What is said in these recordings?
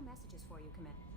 No messages for you, Commander.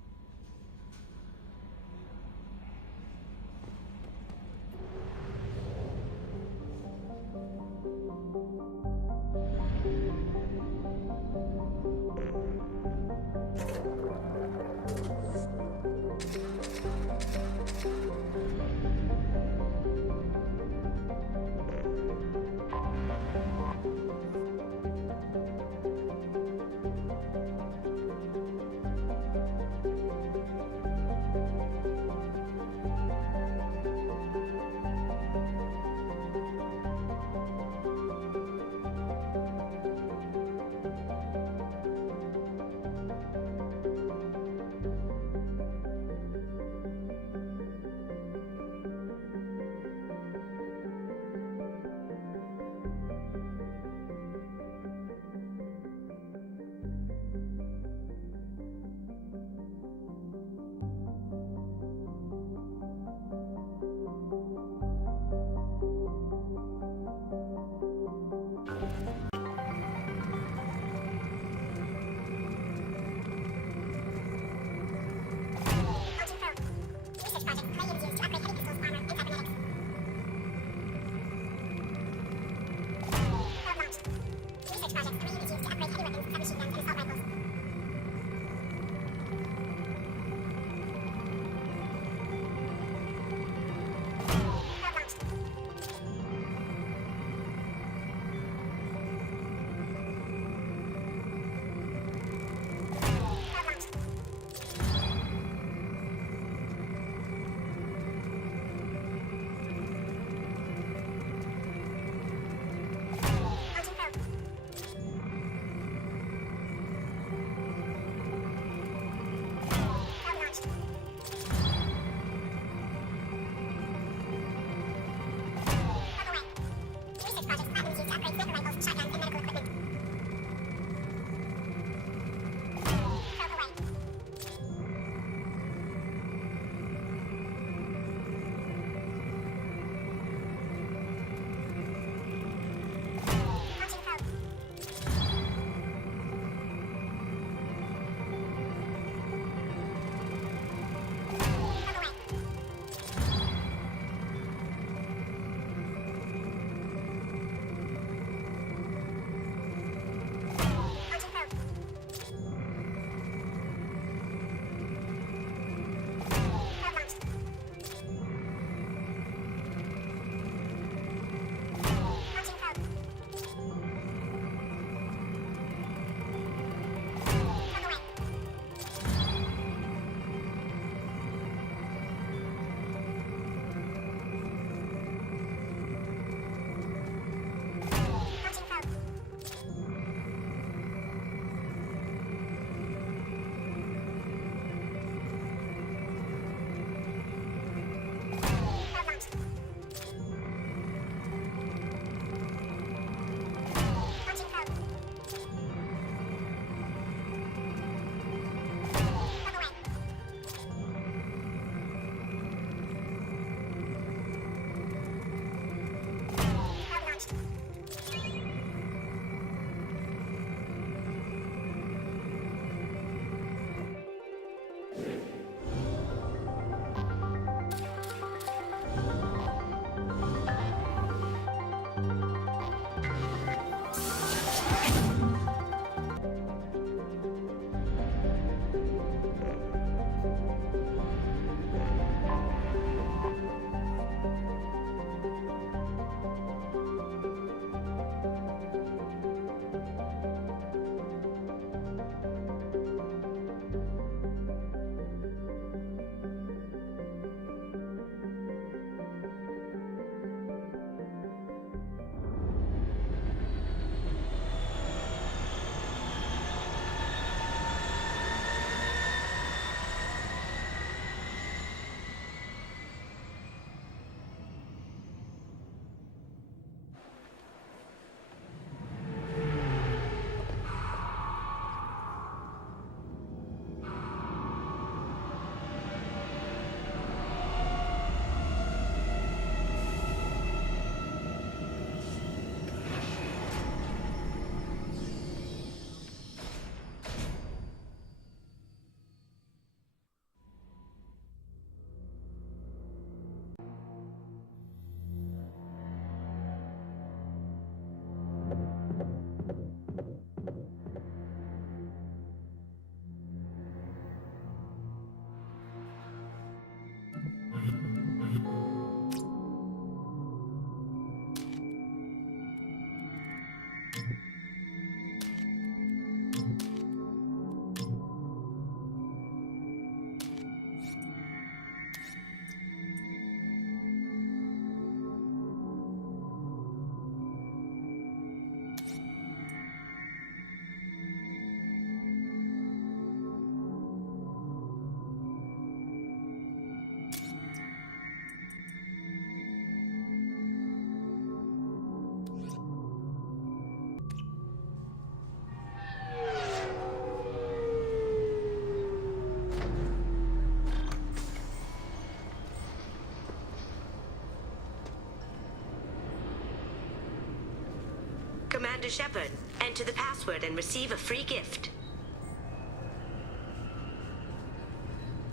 Commander Shepard. Enter the password and receive a free gift.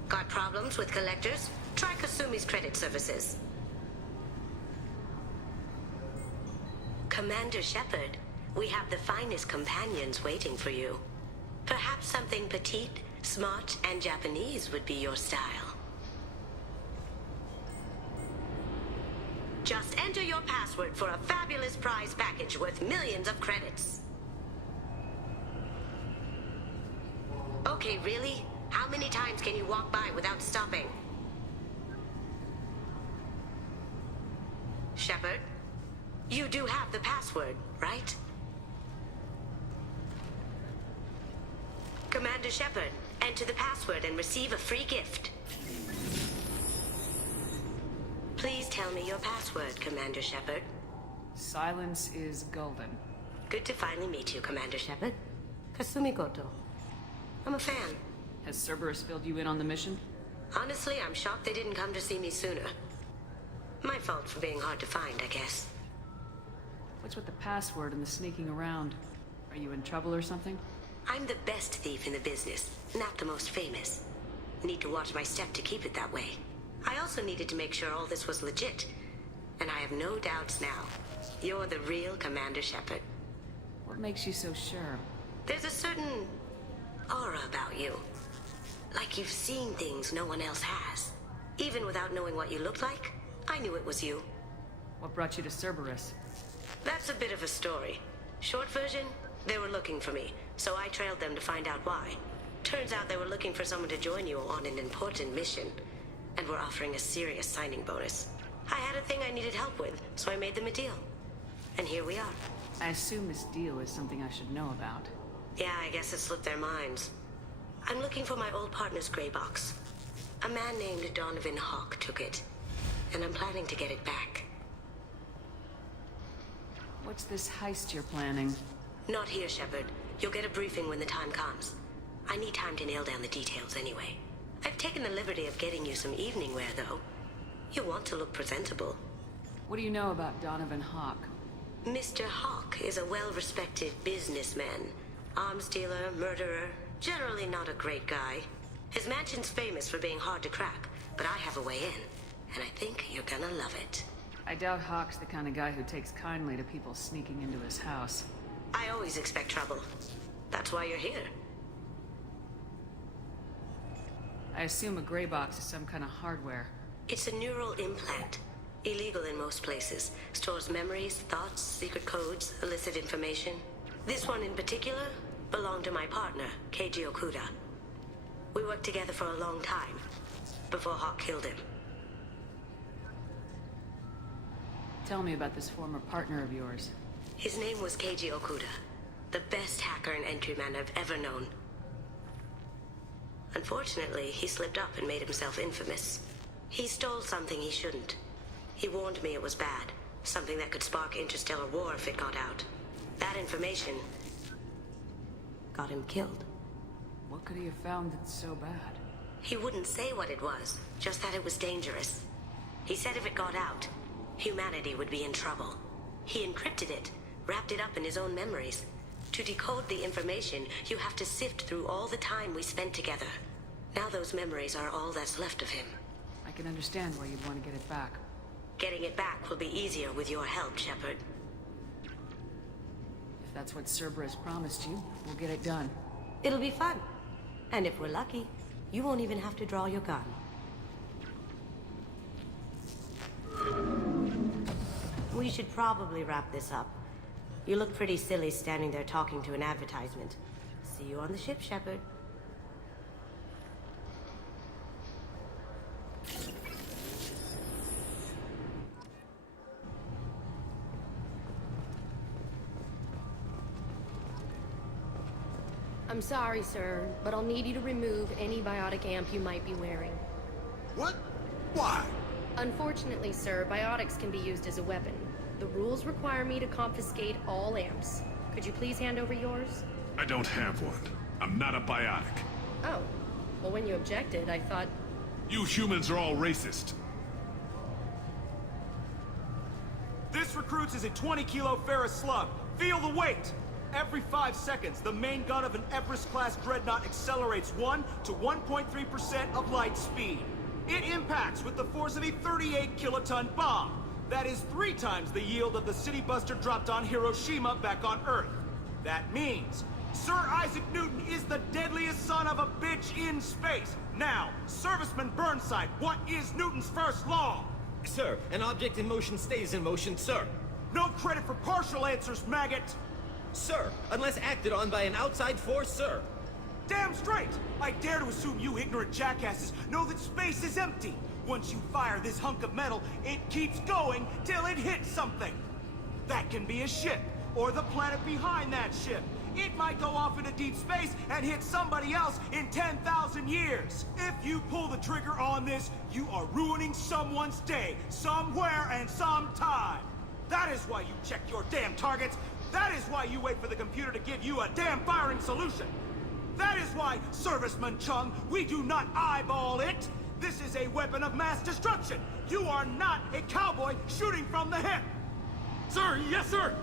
Got problems with collectors? Try Kasumi's credit services. Commander Shepard, we have the finest companions waiting for you. Perhaps something petite, smart, and Japanese would be your style. Just enter your password for a fabulous prize package worth millions of credits. Okay, really? How many times can you walk by without stopping? Shepard, you do have the password, right? Commander Shepard, enter the password and receive a free gift. Please tell me your password, Commander Shepard. Silence is golden. Good to finally meet you, Commander Shepard. Kasumi Koto. I'm a fan. Has Cerberus filled you in on the mission? Honestly, I'm shocked they didn't come to see me sooner. My fault for being hard to find, I guess. What's with the password and the sneaking around? Are you in trouble or something? I'm the best thief in the business, not the most famous. Need to watch my step to keep it that way. I also needed to make sure all this was legit. And I have no doubts now. You're the real Commander Shepard. What makes you so sure? There's a certain aura about you. Like you've seen things no one else has. Even without knowing what you looked like, I knew it was you. What brought you to Cerberus? That's a bit of a story. Short version, they were looking for me, so I trailed them to find out why. Turns out they were looking for someone to join you on an important mission, and were offering a serious signing bonus. I had a thing I needed help with, so I made them a deal. And here we are. I assume this deal is something I should know about. Yeah, I guess it slipped their minds. I'm looking for my old partner's gray box. A man named Donovan Hawk took it, and I'm planning to get it back. What's this heist you're planning? Not here, Shepard. You'll get a briefing when the time comes. I need time to nail down the details anyway. I've taken the liberty of getting you some evening wear, though. You want to look presentable. What do you know about Donovan Hawk? Mr. Hawk is a well-respected businessman. Arms dealer, murderer, generally not a great guy. His mansion's famous for being hard to crack, but I have a way in, and I think you're gonna love it. I doubt Hawk's the kind of guy who takes kindly to people sneaking into his house. I always expect trouble. That's why you're here. I assume a gray box is some kind of hardware. It's a neural implant. Illegal in most places. Stores memories, thoughts, secret codes, illicit information. This one in particular belonged to my partner, Keiji Okuda. We worked together for a long time, before Hawk killed him. Tell me about this former partner of yours. His name was Keiji Okuda, the best hacker and entryman I've ever known. Unfortunately, he slipped up and made himself infamous. He stole something he shouldn't. He warned me it was bad, something that could spark interstellar war if it got out. That information got him killed. What could he have found that's so bad? He wouldn't say what it was, just that it was dangerous. He said if it got out, humanity would be in trouble. He encrypted it, wrapped it up in his own memories. To decode the information, you have to sift through all the time we spent together. Now those memories are all that's left of him. I can understand why you'd want to get it back. Getting it back will be easier with your help, Shepard. If that's what Cerberus promised you, we'll get it done. It'll be fun. And if we're lucky, you won't even have to draw your gun. We should probably wrap this up. You look pretty silly standing there talking to an advertisement. See you on the ship, Shepard. I'm sorry, sir, but I'll need you to remove any biotic amp you might be wearing. What? Why? Unfortunately, sir, biotics can be used as a weapon. The rules require me to confiscate all amps. Could you please hand over yours? I don't have one. I'm not a biotic. Oh. Well, when you objected, I thought... You humans are all racist. This recruits is a 20-kilo ferrous slug. Feel the weight! Every 5 seconds, the main gun of an Everest-class dreadnought accelerates 1 to 1.3% of light speed. It impacts with the force of a 38-kiloton bomb. That is 3 times the yield of the city buster dropped on Hiroshima back on Earth. That means Sir Isaac Newton is the deadliest son of a bitch in space. Now, Serviceman Burnside, what is Newton's first law? Sir, an object in motion stays in motion, sir. No credit for partial answers, maggot! Sir, unless acted on by an outside force, sir. Damn straight! I dare to assume you ignorant jackasses know that space is empty. Once you fire this hunk of metal, it keeps going till it hits something. That can be a ship, or the planet behind that ship. It might go off into deep space and hit somebody else in 10,000 years. If you pull the trigger on this, you are ruining someone's day, somewhere and sometime. That is why you check your damn targets. That is why you wait for the computer to give you a damn firing solution. That is why, Serviceman Chung, we do not eyeball it. This is a weapon of mass destruction. You are not a cowboy shooting from the hip. Sir, yes, sir!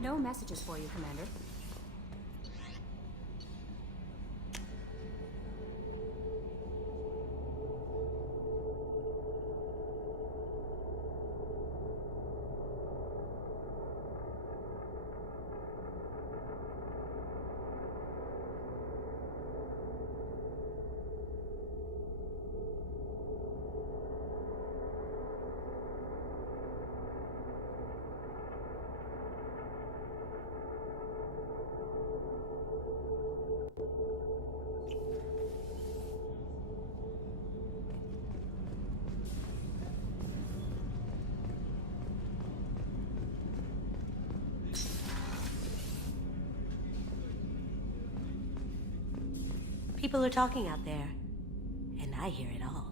No messages for you, Commander. People are talking out there, and I hear it all.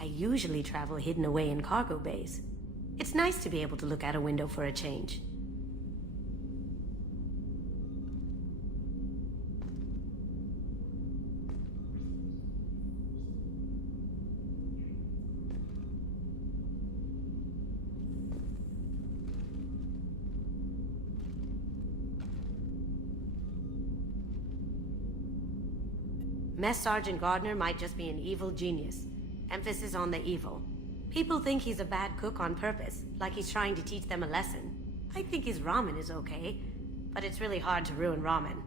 I usually travel hidden away in cargo bays. It's nice to be able to look out a window for a change. Mess Sergeant Gardner might just be an evil genius. Emphasis on the evil. People think he's a bad cook on purpose, like he's trying to teach them a lesson. I think his ramen is okay, but it's really hard to ruin ramen.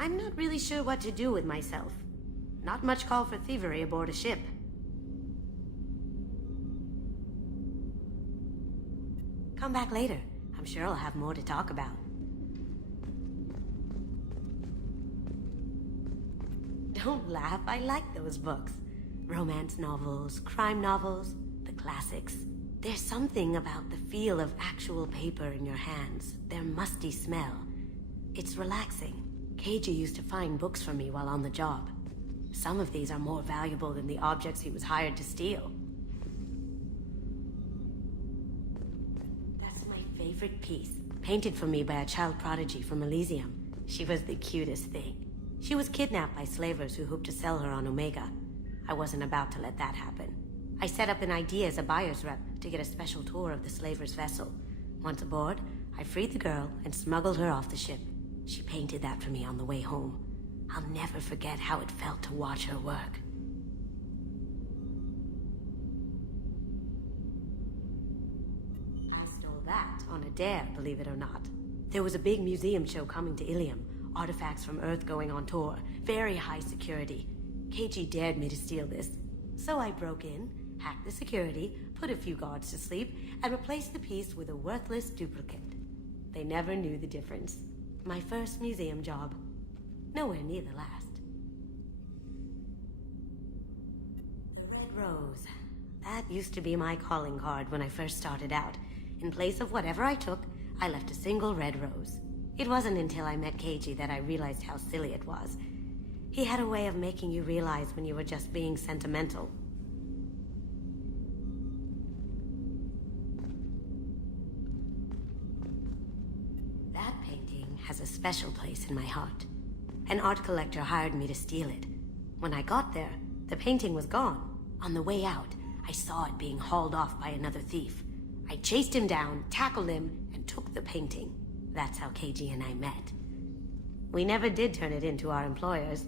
I'm not really sure what to do with myself. Not much call for thievery aboard a ship. Come back later. I'm sure I'll have more to talk about. Don't laugh, I like those books. Romance novels, crime novels, the classics. There's something about the feel of actual paper in your hands, their musty smell. It's relaxing. Keiji used to find books for me while on the job. Some of these are more valuable than the objects he was hired to steal. Favorite piece, painted for me by a child prodigy from Elysium. She was the cutest thing. She was kidnapped by slavers who hoped to sell her on Omega. I wasn't about to let that happen. I set up an idea as a buyer's rep to get a special tour of the slaver's vessel. Once aboard, I freed the girl and smuggled her off the ship. She painted that for me on the way home. I'll never forget how it felt to watch her work. I stole that a dare, believe it or not. There was a big museum show coming to Ilium. Artifacts from Earth going on tour. Very high security. KG dared me to steal this. So I broke in, hacked the security, put a few guards to sleep, and replaced the piece with a worthless duplicate. They never knew the difference. My first museum job. Nowhere near the last. The Red Rose. That used to be my calling card when I first started out. In place of whatever I took, I left a single red rose. It wasn't until I met KG that I realized how silly it was. He had a way of making you realize when you were just being sentimental. That painting has a special place in my heart. An art collector hired me to steal it. When I got there, the painting was gone. On the way out, I saw it being hauled off by another thief. I chased him down, tackled him, and took the painting. That's how KG and I met. We never did turn it into our employers.